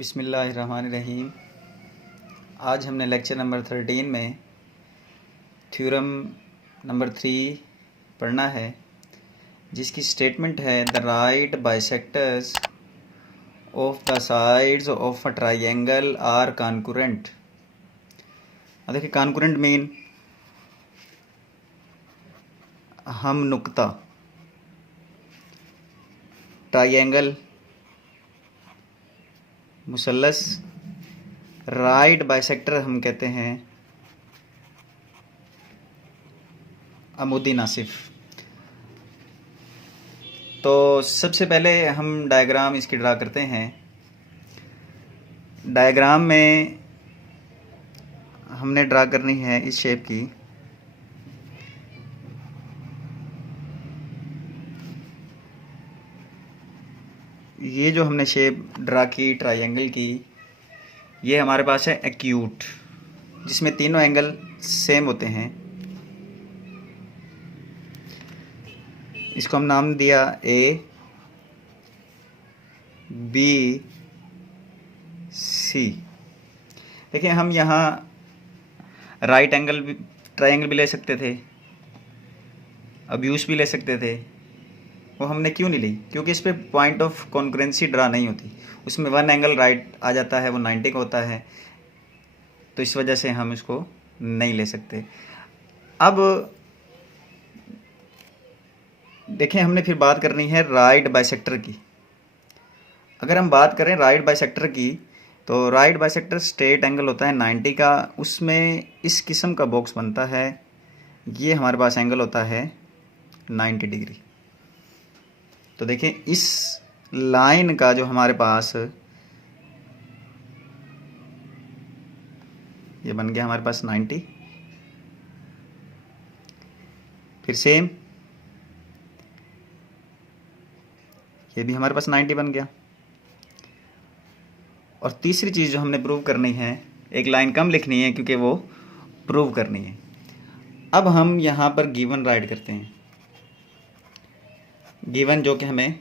बिस्मिल्लाहिर्रहमानिर्रहीम। आज हमने लेक्चर नंबर 13 में थ्योरम नंबर 3 पढ़ना है, जिसकी स्टेटमेंट है the right bisectors of the sides of a triangle are concurrent. अब देखिए, कॉन्करेंट मीन हम नुक्ता, ट्राइंगल मुसल्लस, राइट बाइसेक्टर हम कहते हैं अमुदी नासिफ। तो सबसे पहले हम डायग्राम इसकी ड्रा करते हैं। डायग्राम में हमने ड्रा करनी है इस शेप की। ये जो हमने शेप ड्रा की ट्रायंगल की, ये हमारे पास है एक्यूट, जिसमें तीनों एंगल सेम होते हैं। इसको हम नाम दिया ए बी सी। देखिए, हम यहाँ राइट एंगल ट्रायंगल भी ले सकते थे, अब्यूस भी ले सकते थे। वो हमने क्यों नहीं ली? क्योंकि इस पर पॉइंट ऑफ कॉन्करेंसी ड्रा नहीं होती। उसमें वन एंगल राइट आ जाता है, वो 90 का होता है, तो इस वजह से हम इसको नहीं ले सकते। अब देखें, हमने फिर बात करनी है राइट बाइसेक्टर की। अगर हम बात करें राइट बाइसेक्टर की, तो राइट बाइसेक्टर स्ट्रेट एंगल होता है 90 का, उसमें इस किस्म का बॉक्स बनता है। ये हमारे पास एंगल होता है 90 डिग्री। तो देखें, इस लाइन का जो हमारे पास ये बन गया हमारे पास 90। फिर सेम ये भी हमारे पास 90 बन गया। और तीसरी चीज़ जो हमने प्रूव करनी है, एक लाइन कम लिखनी है क्योंकि वो प्रूव करनी है। अब हम यहाँ पर गिवन राइट करते हैं। गिवन जो कि हमें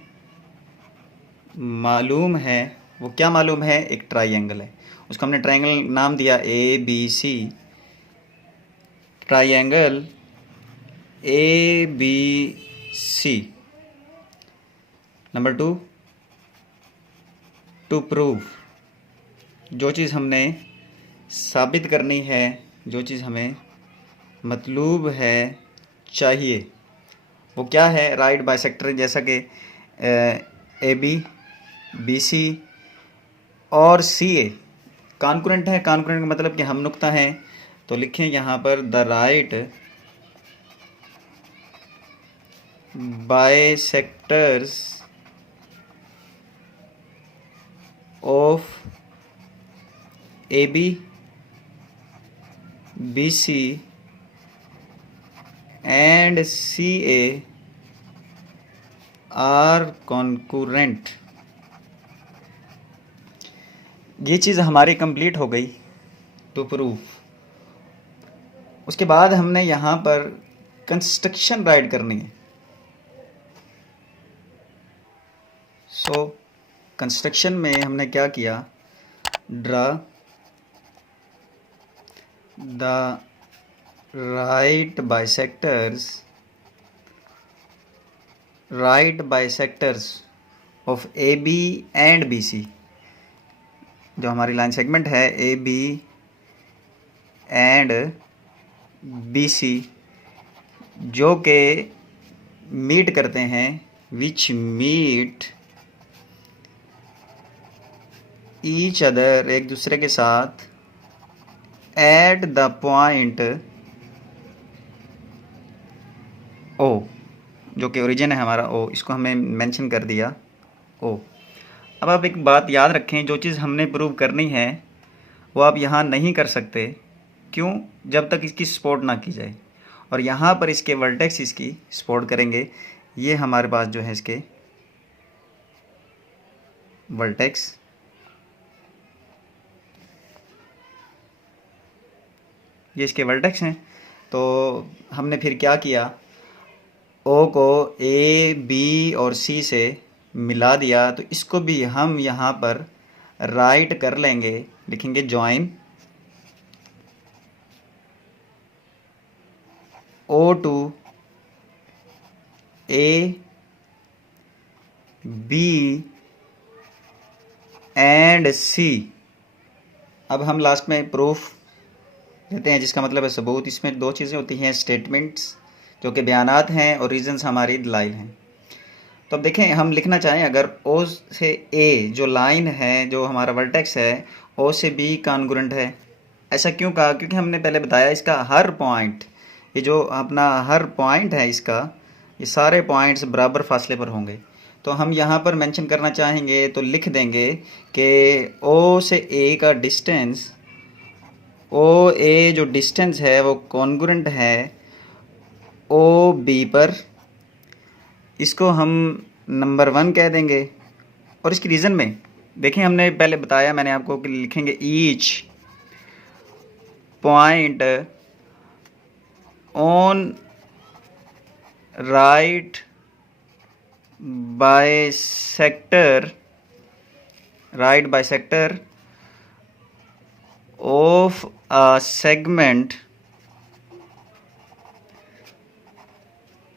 मालूम है, वो क्या मालूम है? एक ट्राइंगल है। उसको हमने ट्राइंगल नाम दिया A B C. Triangle A B C. Number 2, to prove, जो चीज़ हमने साबित करनी है, जो चीज़ हमें मतलूब है, चाहिए, वो क्या है? राइट बाइसेक्टर, जैसा कि ए बी सी और सी ए कॉन्करेंट है। कॉन्करेंट का मतलब कि हम नुक्ता हैं, तो लिखें यहाँ पर the right bisectors of A B C and C A are concurrent. ये चीज़ हमारी कंप्लीट हो गई टू प्रूफ। उसके बाद हमने यहाँ पर कंस्ट्रक्शन राइट करनी है। सो कंस्ट्रक्शन में हमने क्या किया? Draw the right bisectors of A B and B C. जो हमारी लाइन सेगमेंट है A B and B C, जो के मीट करते हैं, विच मीट ईच अदर, एक दूसरे के साथ, एट द पॉइंट ओ, जो कि ओरिजिन है हमारा ओ, इसको हमें मेंशन कर दिया ओ। अब आप एक बात याद रखें, जो चीज़ हमने प्रूव करनी है वो आप यहाँ नहीं कर सकते। क्यों? जब तक इसकी सपोर्ट ना की जाए। और यहाँ पर इसके वर्टेक्स इसकी सपोर्ट करेंगे। ये हमारे पास जो है इसके वर्टेक्स, ये इसके वर्टेक्स हैं। तो हमने फिर क्या किया? ओ को ए बी और सी से मिला दिया। तो इसको भी हम यहाँ पर राइट कर लेंगे, लिखेंगे join O to A B and C. अब हम लास्ट में प्रूफ देते हैं, जिसका मतलब है सबूत। इसमें दो चीज़ें होती हैं, स्टेटमेंट्स जो कि बयानात हैं, और रीजंस हमारी दलाइल हैं। तो अब देखें, हम लिखना चाहें अगर ओ से ए जो लाइन है, जो हमारा वर्टेक्स है, ओ से बी कॉन्ग्रुएंट है। ऐसा क्यों कहा? क्योंकि हमने पहले बताया इसका हर पॉइंट, ये जो अपना हर पॉइंट है इसका, ये सारे पॉइंट्स बराबर फासले पर होंगे। तो हम यहाँ पर मेंशन करना चाहेंगे तो लिख देंगे कि ओ से ए का डिस्टेंस, ओ ए जो डिस्टेंस है वो कॉन्ग्रुएंट है ओ बी पर। इसको हम नंबर 1 कह देंगे। और इसकी रीज़न में देखें, हमने पहले बताया मैंने आपको कि लिखेंगे each point on right bisector of a segment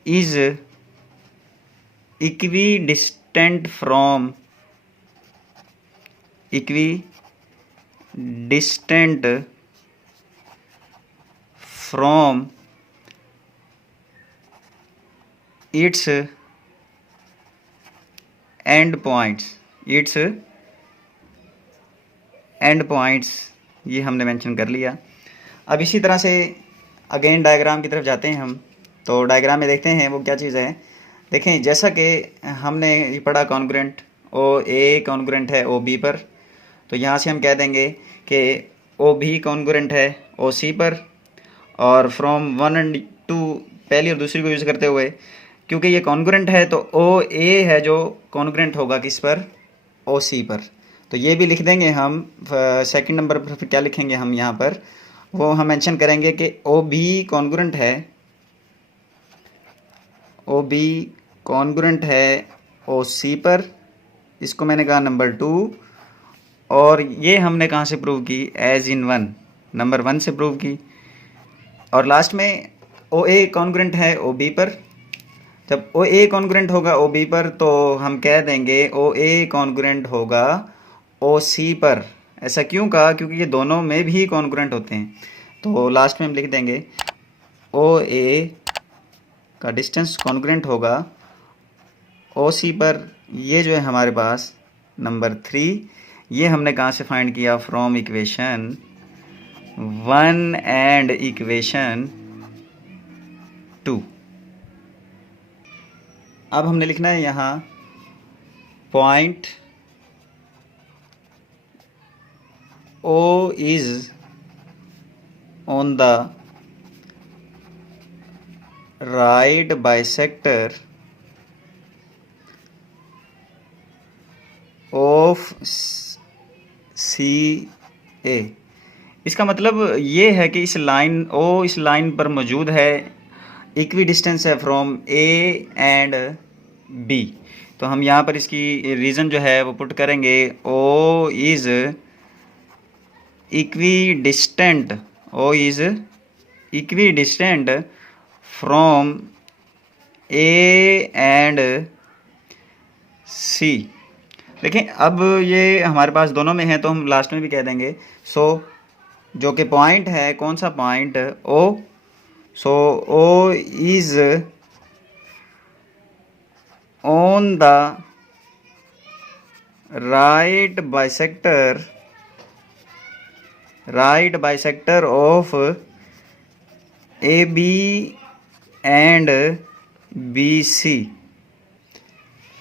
is equidistant from its and points. ये हमने मेंशन कर लिया। अब इसी तरह से अगेन डायग्राम की तरफ जाते हैं हम। तो डायग्राम में देखते हैं वो क्या चीज़ है। देखें, जैसा कि हमने ये पढ़ा कॉन्ग्रुएंट ओ ए कॉन्ग्रुएंट है ओ बी पर, तो यहाँ से हम कह देंगे कि ओ भी कॉन्ग्रुएंट है ओ सी पर। और फ्रॉम 1 एंड 2 पहली और दूसरी को यूज़ करते हुए, क्योंकि ये कॉन्ग्रुएंट है तो ओ ए है जो कॉन्ग्रुएंट होगा किस पर? ओ सी पर। तो ये भी लिख देंगे हम। सेकंड नंबर पर फिर क्या लिखेंगे हम यहाँ पर, वो हम मेंशन करेंगे कि ओ बी कॉन्ग्रुएंट है, ओ बी कॉन्ग्रुएंट है ओ सी पर। इसको मैंने कहा नंबर 2। और ये हमने कहाँ से प्रूव की? एज इन 1, नंबर 1 से प्रूव की। और लास्ट में ओ ए कॉन्ग्रुएंट है ओ बी पर। जब ओ ए कॉन्ग्रुएंट होगा ओ बी पर तो हम कह देंगे ओ ए कॉन्ग्रुएंट होगा ओ सी पर। ऐसा क्यों कहा? क्योंकि ये दोनों में भी कॉन्ग्रुएंट होते हैं। तो लास्ट में हम लिख देंगे ओ ए का डिस्टेंस कॉन्ग्रुएंट होगा ओ सी पर। ये जो है हमारे पास नंबर 3, ये हमने कहाँ से फाइंड किया? From equation 1 and equation 2। अब हमने लिखना है यहाँ point O is on the right bisector of CA। इसका मतलब ये है कि इस लाइन O इस लाइन पर मौजूद है, इक्वी डिस्टेंस है फ्रॉम A एंड B। तो हम यहाँ पर इसकी रीज़न जो है वो पुट करेंगे O is equidistant, O is equidistant from A and C। देखें, अब ये हमारे पास दोनों में है तो हम लास्ट में भी कह देंगे। सो जो कि पॉइंट है, कौन सा point? O। So O is on the right bisector of A B and B C.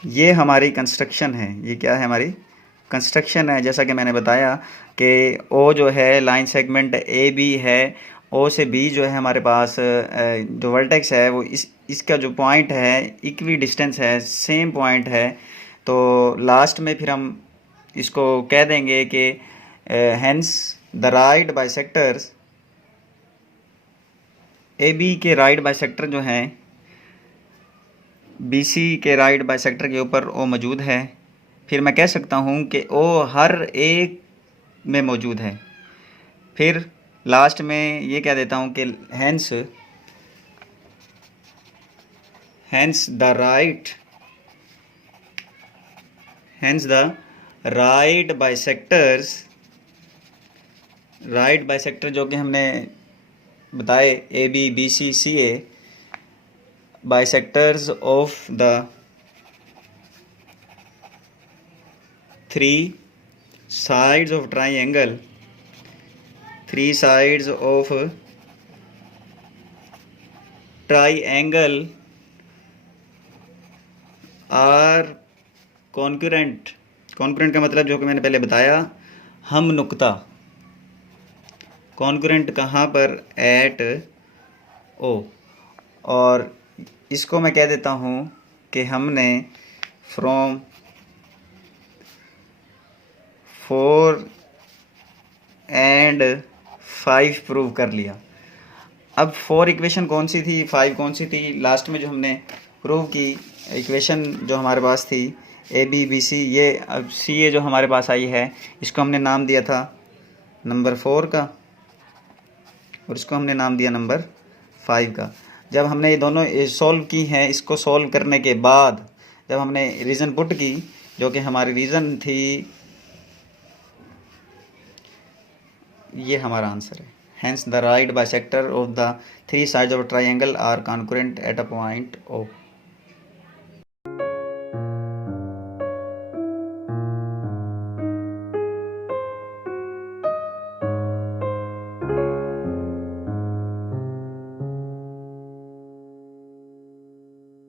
ये हमारी कंस्ट्रक्शन है। ये क्या है? हमारी कंस्ट्रक्शन है। जैसा कि मैंने बताया कि ओ जो है लाइन सेगमेंट ए बी है, ओ से बी जो है हमारे पास जो वर्टेक्स है वो इसका जो पॉइंट है इक्वी डिस्टेंस है, सेम पॉइंट है। तो लास्ट में फिर हम इसको कह देंगे कि hence the right bisectors, A B के राइट बाइसेक्टर जो हैं बी सी के राइट बाइसेक्टर के ऊपर ओ मौजूद है। फिर मैं कह सकता हूँ कि ओ हर एक में मौजूद है। फिर लास्ट में ये कह देता हूँ कि हैंस द राइट बाइसेक्टर जो कि हमने बताए A B B C C A bisectors of the three sides of triangle are concurrent. Concurrent का मतलब जो कि मैंने पहले बताया, हम नुक्ता। कॉन्करेंट कहाँ पर? एट ओ। और इसको मैं कह देता हूँ कि हमने फ्रॉम 4 एंड 5 प्रूव कर लिया। अब 4 इक्वेशन कौन सी थी, 5 कौन सी थी? लास्ट में जो हमने प्रूव की इक्वेशन जो हमारे पास थी ए बी बी सी, ये अब सी ए जो हमारे पास आई है, इसको हमने नाम दिया था नंबर 4 का और इसको हमने नाम दिया नंबर 5 का। जब हमने ये दोनों सॉल्व की हैं, इसको सॉल्व करने के बाद जब हमने रीज़न पुट की, जो कि हमारी रीज़न थी, ये हमारा आंसर है। Hence the right bisector of the three sides of a triangle are congruent at a point O।